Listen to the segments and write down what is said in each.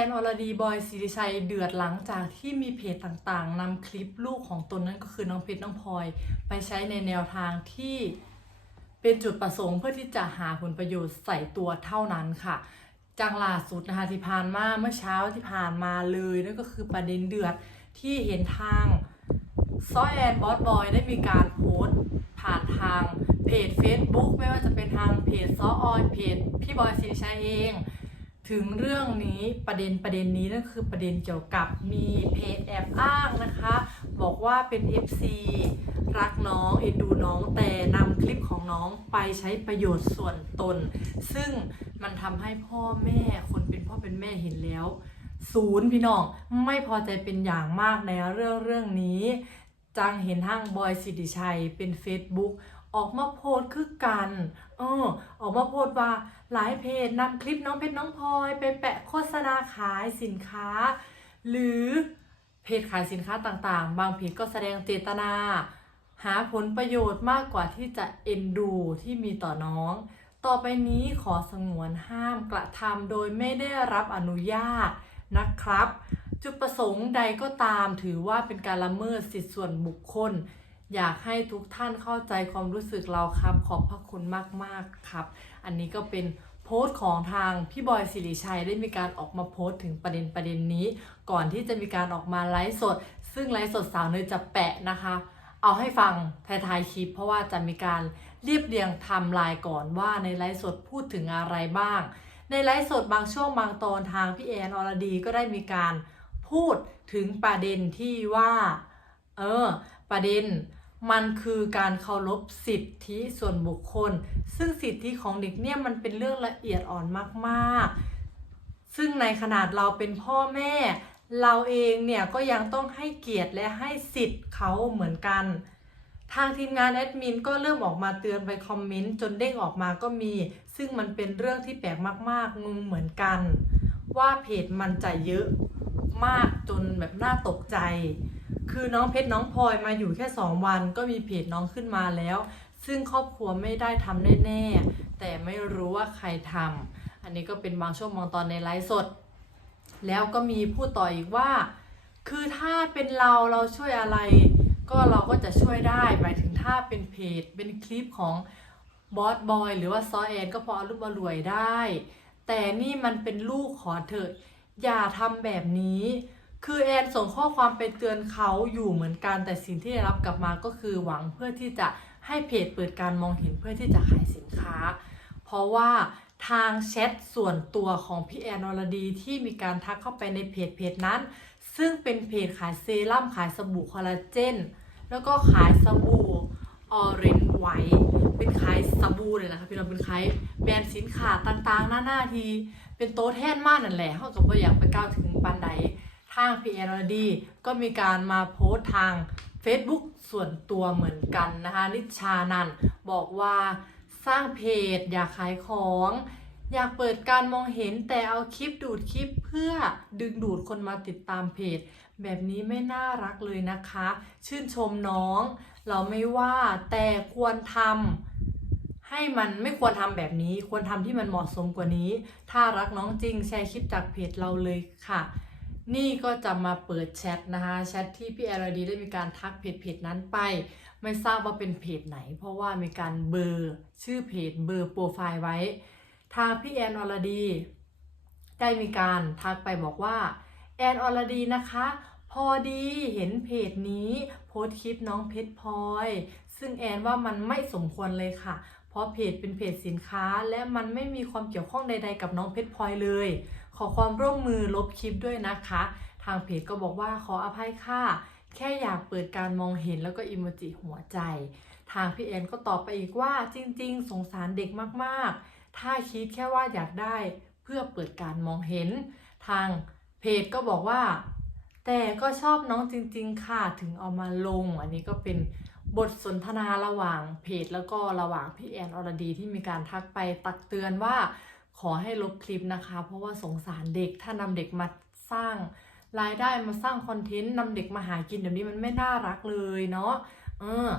อนอรดีบอยศิริชัยเดือดหลังจากที่มีเพจต่างๆนำคลิปลูกของตนนั่นก็คือน้องเพชรน้องพลอย ไปใช้ในแนวทางที่เป็นจุดประสงค์เพื่อที่จะหาผลประโยชน์ใส่ตัวเท่านั้นค่ะ จังล่าสุดนะคะที่ผ่านมาเมื่อเช้าที่ผ่านมาเลยนั่นก็คือประเด็นเดือดที่เห็นทางซอแอนบอสบอยได้มีการโพสต์ผ่านทางเพจ Facebook ไม่ว่าจะเป็นทางเพจซอออยเพจพี่บอยศิริชัยเอง ถึงเรื่องนี้ประเด็นประเด็นนี้นั่นคือประเด็นเกี่ยวกับมีเพจแอบอ้างนะคะ บอกว่าเป็น FC รักน้องเอ็นดูน้องแต่นำคลิปของน้องไปใช้ประโยชน์ส่วนตน ซึ่งมันทำให้พ่อแม่คนเป็นพ่อเป็นแม่เห็นแล้ว ศูนย์พี่น้องไม่พอใจเป็นอย่างมากในเรื่องเรื่องนี้ จังเห็นทางบอยสิริชัยเป็น Facebook ออกมาโพสคือกัน เออ ออกมาโพสว่าหลายเพจนำคลิปน้องเพชรน้องพลอยไปแปะโฆษณาขายสินค้า หรือเพจขายสินค้าต่างๆ บางเพจก็แสดงเจตนา หาผลประโยชน์มากกว่าที่จะเอ็นดูที่มีต่อน้อง ต่อไปนี้ขอสงวนห้ามกระทำโดยไม่ได้รับอนุญาตนะครับ จุดประสงค์ใดก็ตามถือว่าเป็นการละเมิดสิทธิส่วนบุคคล อยากให้ทุกท่านเข้าใจความรู้สึกเราครับ ขอบพระคุณมากๆครับ อันนี้ก็เป็นโพสต์ของทางพี่บอยสิริชัยได้มีการออกมาโพสต์ถึงประเด็นประเด็นนี้ ก่อนที่จะมีการออกมาไลฟ์สด ซึ่งไลฟ์สดสาวเนยจะแปะนะคะ เอาให้ฟังท้ายๆคลิป เพราะว่าจะมีการเรียบเรียงไทม์ไลน์ก่อนว่าในไลฟ์สดพูดถึงอะไรบ้าง ในไลฟ์สดบางช่วงบางตอนทางพี่แอนอรดีก็ได้มีการพูดถึงประเด็นที่ว่า เออ ประเด็น มันคือการเคารพสิทธิส่วนบุคคล ซึ่งสิทธิของเด็กเนี่ยมันเป็นเรื่องละเอียดอ่อนมากๆ ซึ่งในขนาดเราเป็นพ่อแม่ เราเองเนี่ยก็ยังต้องให้เกียรติและให้สิทธิ์เขาเหมือนกัน ทางทีมงานแอดมินก็เริ่มออกมาเตือนไปคอมเมนต์จนเด้งออกมาก็มี ซึ่งมันเป็นเรื่องที่แปลกมากๆงงเหมือนกัน ว่าเพจมันจะเยอะมากจนแบบน่าตกใจ คือน้องเพชรน้องพลอยมาอยู่แค่ 2 วันก็มีเพจน้องขึ้นมาแล้ว ซึ่งครอบครัวไม่ได้ทำแน่ๆ แต่ไม่รู้ว่าใครทำอันนี้ก็เป็นบางช่วงบางตอนในไลฟ์สด แล้วก็มีพูดต่ออีกว่า คือถ้าเป็นเราเราช่วยอะไร ก็เราก็จะช่วยได้หมายถึงถ้าเป็นเพจเป็นคลิปของบอสบอยหรือว่าซอแอนก็พออรุมอรวยได้ แต่นี่มันเป็นลูกขอเถิดอย่าทำแบบนี้ คือแอนส่งข้อความไปเตือนเขาอยู่เหมือนกัน แต่สิ่งที่ได้รับกลับมาก็คือหวังเพื่อที่จะให้เพจเปิดการมองเห็นเพื่อที่จะขายสินค้า เพราะว่าทางแชทส่วนตัวของพี่แอนอรดีที่มีการทักเข้าไปในเพจเพจนั้น ซึ่งเป็นเพจขายเซรั่มขายสบู่คอลลาเจน แล้วก็ขายสบู่ออเรนไวเป็นขายสบู่เลยนะคะพี่น้องเป็นขายแบรนด์สินค้าต่างๆ หน้าหน้าที เป็นโต๊ะแท่นมากนั่นแหละเขากับว่าอยากไปก้าวถึงปันใด ทางพีเอดีก็มีการมาโพสต์ทาง Facebook ส่วนตัวเหมือนกันนะคะนิชานันบอกว่าสร้างเพจอยากขายของ อยากเปิดการมองเห็นแต่เอาคลิปดูดคลิปเพื่อดึงดูดคนมาติดตามเพจ แบบนี้ไม่น่ารักเลยนะคะ ชื่นชมน้อง เราไม่ว่าแต่ควรทำให้มันไม่ควรทำแบบนี้ ควรทำที่มันเหมาะสมกว่านี้ ถ้ารักน้องจริงแชร์คลิปจากเพจเราเลยค่ะ นี่ก็จะมาเปิดแชทนะคะแชทที่พี่แอรดีได้มีการทักเพจเพจนั้นไป ไม่ทราบว่าเป็นเพจไหน เพราะว่ามีการเบอร์ชื่อเพจเบอร์โปรไฟล์ไว้ ทางพี่แอนอรดีได้มีการทักไปบอกว่าแอนอรดีนะคะ พอดีเห็นเพจนี้โพสคลิปน้องเพชรพลอย ซึ่งแอนว่ามันไม่สมควรเลยค่ะ เพราะเพจเป็นเพจสินค้าและมันไม่มีความเกี่ยวข้องใด ๆ กับน้องเพชรพลอยเลย ขอความร่วมมือลบคลิปด้วยนะคะ ทางเพจก็บอกว่าขออภัยค่ะ แค่อยากเปิดการมองเห็นแล้วก็อิโมจิหัวใจ ทางพี่แอนก็ตอบไปอีกว่าจริง ๆ สงสารเด็กมากๆ ถ้าคิดแค่ว่าอยากได้เพื่อเปิดการมองเห็น ทางเพจก็บอกว่า แต่ก็ชอบน้องจริง ๆ ค่ะถึงเอามาลง อันนี้ก็เป็นบทสนทนาระหว่างเพจแล้วก็ระหว่างพี่แอนอรดีที่มีการทักไปตักเตือนว่า ขอให้ลบคลิปนะคะ เพราะว่าสงสารเด็กถ้านำเด็กมาสร้างรายได้มาสร้างคอนเทนต์นำเด็กมาหากินแบบนี้มันไม่น่ารักเลยเนาะเออ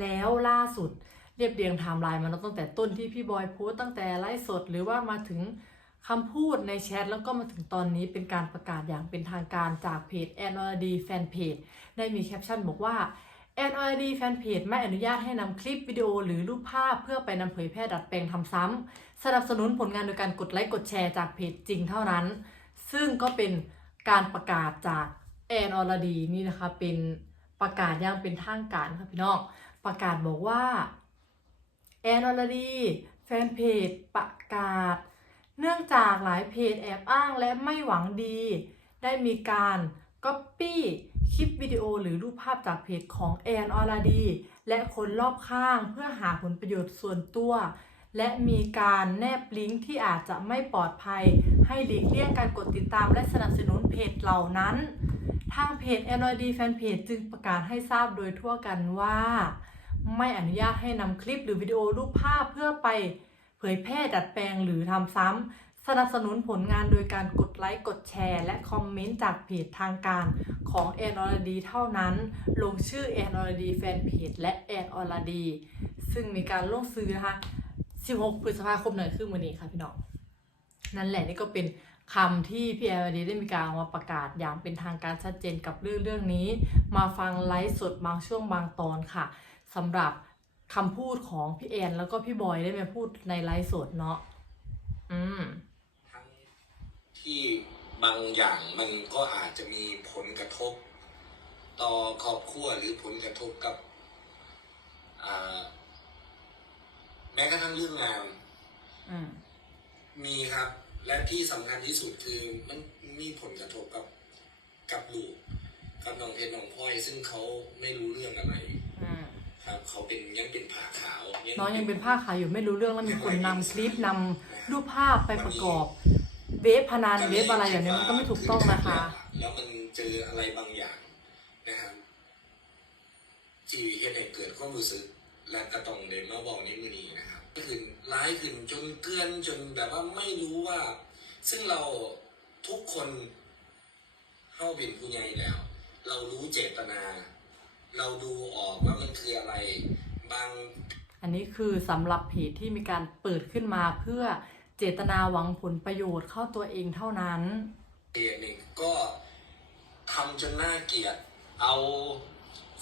แล้วล่าสุดเรียบเรียงไทม์ไลน์มาตั้งแต่ต้นที่พี่บอยโพสต์ตั้งแต่ไลฟ์สดหรือว่ามาถึงคำพูดในแชทแล้วก็มาถึงตอนนี้เป็นการประกาศอย่างเป็นทางการจากเพจ n o r d แฟนเพจได้มีแคปชั่นบอกว่า n o r d แฟนเพจไม่อนุญาตให้นำคลิปวิดีโอหรือรูปภาพเพื่อไปนำเผยแพร่ดัดแปลงทำซ้ำสนับสนุนผลงานโดยการกดไลค์กดแชร์จากเพจจริงเท่านั้น ซึ่งก็เป็นการประกาศจากแอนอรดีนี่นะคะเป็นประกาศย่างเป็นทางการค่ะพี่น้องประกาศบอกว่าแอนอรดีแฟนเพจประกาศ เนื่องจากหลายเพจแอบอ้างและไม่หวังดี ได้มีการก๊อปปี้ คลิปวิดีโอหรือรูปภาพจากเพจของแอนออรดี และคนรอบข้างเพื่อหาผลประโยชน์ส่วนตัว และมีการแนบลิงก์ที่อาจจะไม่ปลอดภัย ให้หลีกเลี่ยงการกดติดตามและสนับสนุนเพจเหล่านั้น ทางเพจ NOD Fanpage จึงประกาศให้ทราบโดยทั่วกันว่า ไม่อนุญาตให้นำคลิปหรือวิดีโอรูปภาพเพื่อไป เผยแพร่ดัดแปลงหรือทำซ้ำ สนับสนุนผลงานโดยการกดไลค์ กดแชร์ และคอมเมนต์จากเพจทางการของ n o d เท่านั้น ลงชื่อ n o d Fanpage และ n o d ซึ่งมีการลงซื้อนะคะ 16 พฤษภาคมนั่นคือมือนี้ค่ะพี่น้อง นั่นแหละนี่ก็เป็นคำที่พี่แอนอรดีได้มีการเอามาประกาศอย่างเป็นทางการชัดเจนกับเรื่องเรื่องนี้ มาฟังไลฟ์สดบางช่วงบางตอนค่ะสำหรับคำพูดของพี่แอนแล้วก็พี่บอยได้มาพูดในไลฟ์สดเนาะอืม ที่บางอย่างมันก็อาจจะมีผลกระทบ ต่อครอบครัวหรือผลกระทบกับอ่าแม้กระทั่งเรื่องงานอืมมีครับ และที่สำคัญที่สุดคือมันมีผลกระทบกับกับลูกกับน้องเพชรน้องพลอยซึ่งเขาไม่รู้เรื่องอะไรอืมครับเขาเป็นยังเป็นผ่าขาวน้องยังเป็นผ้าขายอยู่ไม่รู้เรื่องแล้วมีคนนำคลิปนำรูปภาพไปประกอบ เวฟพนันเวฟอะไรอย่างนี้มันก็ไม่ถูกต้องนะคะ แล้วมันเจออะไรบางอย่างนะครับที่เฮ็ดให้เกิดความรู้สึก และก็ต้องเดินมาบอกในมือนี้นะครับก็คือร้ายขึ้นจนเกลื่อนจนแบบว่าไม่รู้ว่า ซึ่งเราทุกคนเข้าเป็นผู้ใหญ่แล้ว เรารู้เจตนา เราดูออกว่ามันคืออะไร บาง อันนี้คือสำหรับเพจที่มีการเปิดขึ้นมาเพื่อ เจตนาหวังผลประโยชน์เข้าตัวเองเท่านั้นเพจหนึ่งก็ทำจนน่าเกลียด เอา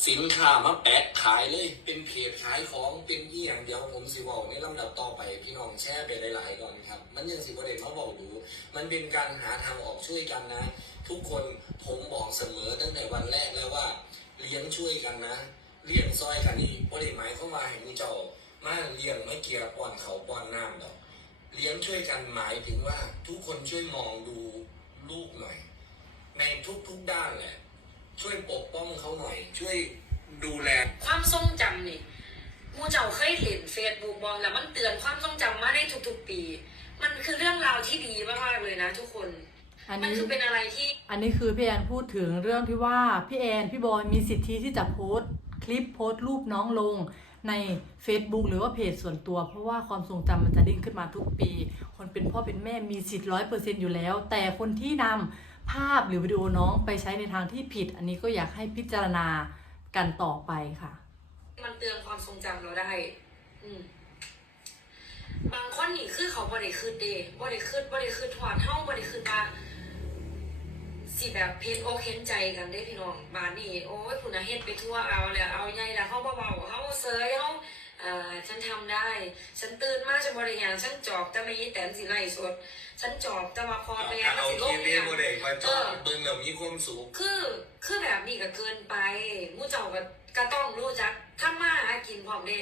สินค้ามาแปะขายเลย เป็นเพจขายของเป็นอีอย่างเดียวผมสิบอกในลำดับต่อไปพี่น้องแชร์ไปหลายๆก่อนครับ มันยังสิประเด็นมาบอกดูมันเป็นการหาทางออกช่วยกันนะ ทุกคนผมบอกเสมอตั้งแต่วันแรกแล้วว่า เลี้ยงช่วยกันนะเลี้ยงซอยกันนี่ประเด็นหมายเข้ามาให้มูเจ้ามาเลี้ยงไม่เกี่ยวป้อนเขาป้อนน้ำดอก เลี้ยงช่วยกันหมายถึงว่าทุกคนช่วยมองดูลูกหน่อย ในทุกๆด้านแหละ ช่วยปกป้องเขาหน่อย ช่วยดูแล ความทรงจำนี่หมูเจ้าเคยเห็นเฟซบุ๊กบอลแล้วมันเตือนความทรงจำมาได้ทุกๆปี มันคือเรื่องราวที่ดีมากๆเลยนะทุกคน อันมันนี้ คือเป็นอะไรที่ อันนี้คือพี่แอนพูดถึงเรื่องที่ว่าพี่แอนพี่บอยมีสิทธิที่จะโพสต์คลิปโพสต์รูปน้องลง ใน Facebook หรือว่าเพจส่วนตัว เพราะว่าความทรงจำมันจะดิ้งขึ้นมาทุกปี คนเป็นพ่อเป็นแม่มีสิทธิ์ร้อยเปอร์เซ็นอยู่แล้ว แต่คนที่นำภาพหรือวิดีโอน้องไปใช้ในทางที่ผิด อันนี้ก็อยากให้พิจารณากันต่อไปค่ะ มันเตือนความทรงจำเราได้ อืมบางคนนี่คือเขาบ่ได้คืดเดบ่ได้คืดบ่ได้คืดถอดเท่าบ่ได้คืดว่า สิแบบเพนโอเห็นใจกันได้พี่น้องบานนี่โอ้ยคุณอาเฮ็ดไปทั่วเอาแล้วเอาใหญ่แล้วเขาเบาๆเขาเซยเขาเอ่อฉันทำได้ ฉันตื่นมาฉันบริหารฉันจอบแต่ไม่ยีแตนสิไล่สด ฉันจอบแต่ว่าพอไปเอาสิคลลิงปเนี่นี้ยโมเดลมาจอดเบิ่งแล้วมีความสุขคือคือแบบนี้ก็เกินไปหมู่เจ้าก็ก็ต้องรู้จักถ้ามาหากินพร้อมเด้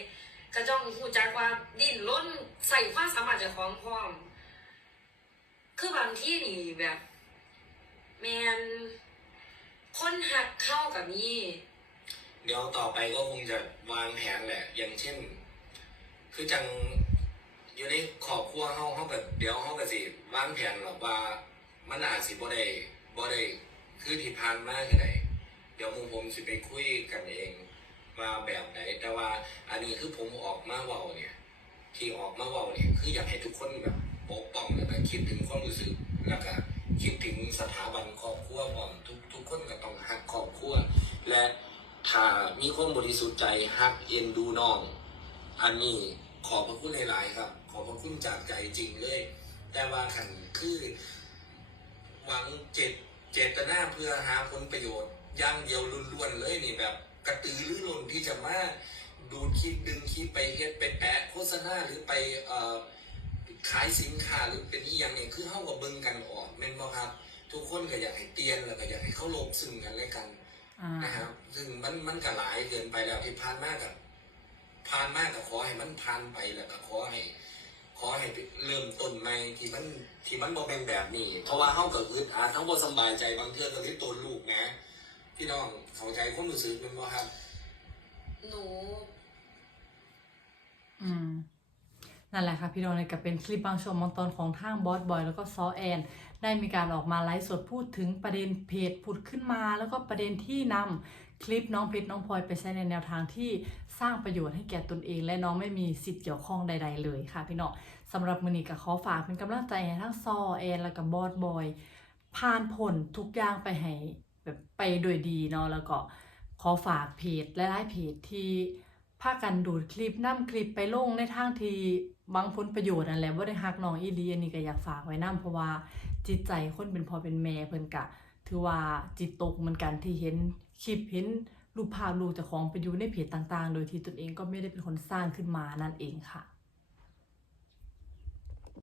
ก็ต้องรู้จักว่าดิ้นล้นใส่ความสามารถเจากของพร้อมคือบางที่นี่แบบ แมนคนหักเข้ากับนี่ เดี๋ยวต่อไปก็คงจะวางแผนแหละ อย่างเช่น คือจังอยู่ในครอบครัวเฮาเฮาแบบเดี๋ยวเฮาก็สิวางแผนหรอกว่า มันอาจสิบ่ได้บ่ได้คือที่ผ่านมาจังไดเดี๋ยวมึงผมสิไปคุยกันเองว่าแบบไหน แต่ว่าอันนี้คือผมออกมาเว้าเนี่ย ที่ออกมาเว้าเนี่ยคืออยากให้ทุกคนแบบปกป้องแล้วก็คิดถึงความรู้สึกแล้วก็ คิดถึงสถาบันครอบครัวพร้อมทุกทุกคนก็ต้องหักครอบครัวและถ้ามีความบริสุทธิ์ใจฮักเอ็นดูน้อง อันนี้ขอบพระคุณหลาย ๆ ครับ ขอบพระคุณจากใจจริงเลย แต่ว่าขันคือหวังเจตเจตนาเพื่อหาผลประโยชน์อย่างเดียวล้วนๆเลยนี่แบบกระตือรือร้นที่จะมาดูดคลิปดึงคลิปไปเฮ็ดไปแปะโฆษณาหรือไปเอ่อ ขายสินค้าหรือเป็นอีหยังเนี่ยคือเฮากับเบิ่งกันออกแม่นบ่ครับ ทุกคนก็อยากให้เตียนแล้วก็อยากให้เขาลบซึ่งกันและกันอ่านะครับ ซึ่งมันมันก็หลายเกินไปแล้วที่ผ่านมากับผ่านมากับขอให้มันผ่านไปแล้วก็ขอให้ขอให้เริ่มต้นใหม่ที่มันที่มันบ่เป็นแบบนี้ เพราะว่าเฮาก็อึดอัดทั้งบ่สำบายใจบางเทื่อก็ลิตัวลูกนะ พี่น้องเข้าใจความรู้สึกแมันบ่ครับ หนู อืม นั่นแหละค่ะพี่น้องเลยกับเป็นคลิปบางช่วงบางตอนของทางบอสบอยแล้วก็ซอแอนได้มีการออกมาไลฟ์สดพูดถึงประเด็นเพจผุดขึ้นมา แล้วก็ประเด็นที่นำคลิปน้องเพชรน้องพลอยไปใช้ในแนวทางที่สร้างประโยชน์ให้แก่ตนเอง และน้องไม่มีสิทธิ์เกี่ยวข้องใด ๆ เลยค่ะพี่น้องสำหรับมือนี้ก็ขอฝากเป็นกำลังใจให้ทั้งซอแอนแล้วก็บอสบอยผ่านผลทุกอย่างไปให้แบบไปโดยดีเนาะแล้วก็ขอฝากเพจและไลฟ์เพจที่พากันดูดคลิปนํคลิปไปลงในทางที่ บางผลประโยชน์นั่นแหละว่าได้ฮักน้องอีหลีอันนี้ก็อยากฝากไว้นํเพราะว่าจิตใจคนเป็นพอเป็นแม่เพิ่นกะ ถือว่าจิตตกเหมือนกันที่เห็นคลิปเห็นรูปภาพลูกจากของไปอยู่ในเพจต่างๆ โดยที่ตนเองก็ไม่ได้เป็นคนสร้างขึ้นมานั่นเองค่ะ